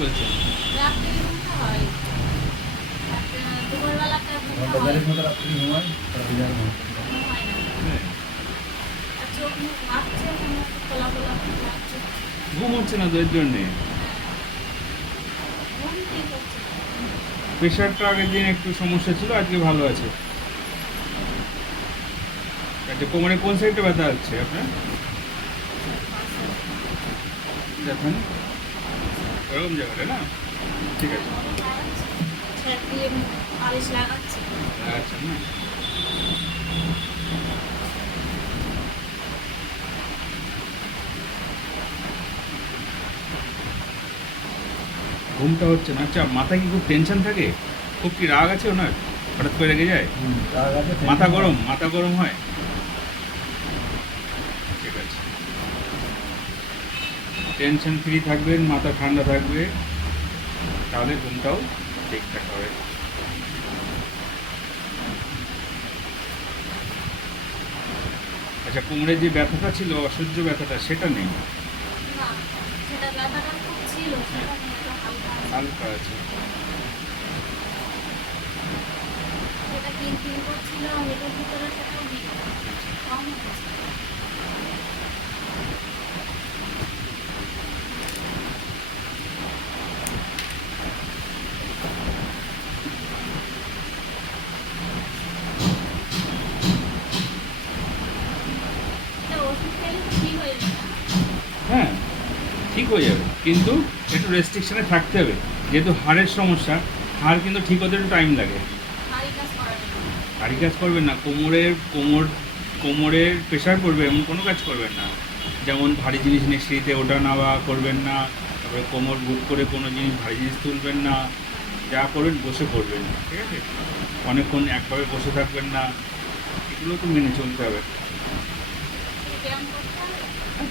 বলছেন? হ্যাঁ। ঘুম হচ্ছে না তো এর জন্যে। প্রেশারটা আগের দিন একটু সমস্যা ছিল, আজকে ভালো আছে। আচ্ছা, কোমরে কোন সাইডটা ব্যথা হচ্ছে আপনার? দেখেন ওরকম জায়গাটা না, ঠিক আছে। আচ্ছা না, ঘুমটা হচ্ছে না। আচ্ছা, মাথায় কি খুব টেনশন থাকে? খুব কি রাগ আছে ওনার? হঠাৎ করে রেগে যায়? মাথা গরম হয়? ঠিক আছে, টেনশন ফ্রি থাকবেন, মাথা ঠান্ডা থাকবে, তাহলে ঘুমটাও ঠিকঠাক হবে। আচ্ছা, কোমরে যে ব্যথাটা ছিল, অসহ্য ব্যথাটা, সেটা নেই? হালকা আছে। হ্যাঁ, ঠিক হয়ে যাবে, কিন্তু একটু রেস্ট্রিকশনে থাকতে হবে। যেহেতু হাড়ের সমস্যা, হাড় কিন্তু ঠিক হতে একটু টাইম লাগে। ভারী কাজ করবেন না, কোমরের প্রেশার পড়বে এমন কোনো কাজ করবেন না। যেমন ভারী জিনিস নিয়ে সিঁড়িতে ওঠা নামা করবেন না, তারপরে কোমর বুক করে কোনো জিনিস ভারী জিনিস তুলবেন না। যা করবেন বসে করবেন, ঠিক আছে? অনেকক্ষণ একভাবে বসে থাকবেন না, এগুলো তো মেনে চলতে হবে।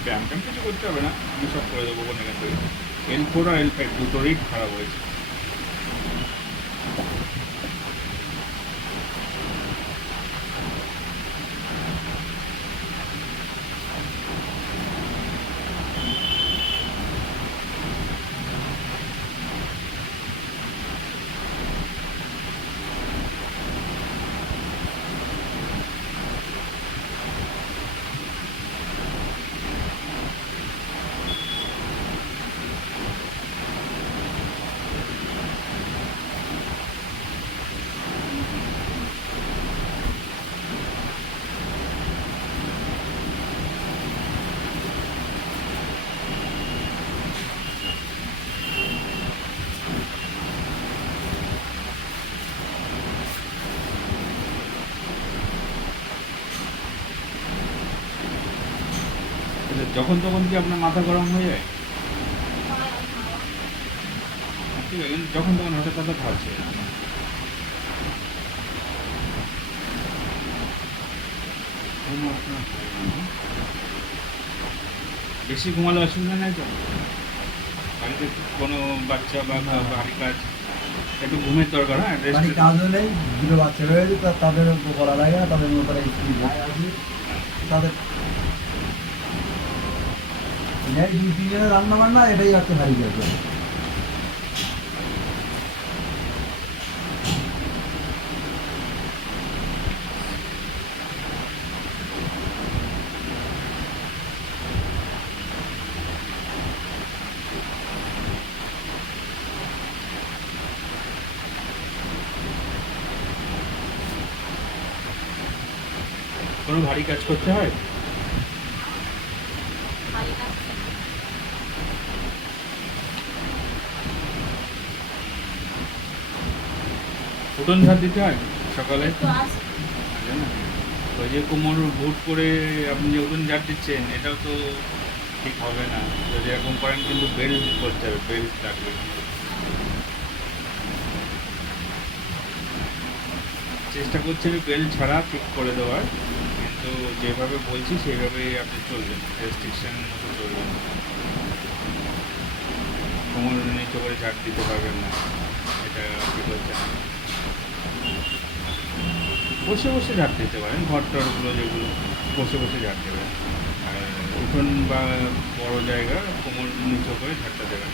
ব্যায়াম ট্যায়াম কিছু করতে হবে না, আমি সব করে দেবো কোনো এখান থেকে। L4 আর L5 দুটোরই খারাপ হয়েছে। যখন তখন কি আপনার মাথা গরম হয়ে যায়? ঠিক আছে, কিন্তু যখন তখন হঠাৎ হঠাৎ খাচ্ছে। বেশি ঘুমালে অসুবিধা নেই তো? বাড়িতে কোনো বাচ্চা বা বাড়ি কাজ, একটু ঘুমের দরকার। হ্যাঁ, রেস্ট। কাজ হলেই দুটো বাচ্চা রয়েছে, তাদের বলা লাগে না, তাদের মতো স্ত্রী তাদের দুই তিনজনের রান্না বান্না, এটাই হচ্ছে ভারী কাজ। কোনো ভারী কাজ করতে হয়? উঠোন ঝাড় দিতে হয় সকালে? আছে না? ওই যে কোমর ভুট করে আপনি যে উঠোন ঝাড় দিচ্ছেন, এটাও তো ঠিক হবে না। যদি এরকম করেন কিন্তু বেল্ট করতে হবে, বেল্ট লাগবে। চেষ্টা করছি আমি বেল্ট ছাড়া ঠিক করে দেওয়ার, কিন্তু যেভাবে বলছি সেইভাবেই আপনি চলবেন, রেস্ট্রিকশন মতো চলবেন। কোমর নিচে করে ঝাড় দিতে পারবেন না, এটা ঠিক হচ্ছে না। বসে বসে ঝাড় দিতে পারেন, ঘর টরগুলো যেগুলো বসে বসে ঝাড় দেবেন। আর উঠোন বা বড় জায়গা কোমর নিচে করে ঝাড়টা দেবেন।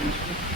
জিনিসগুলো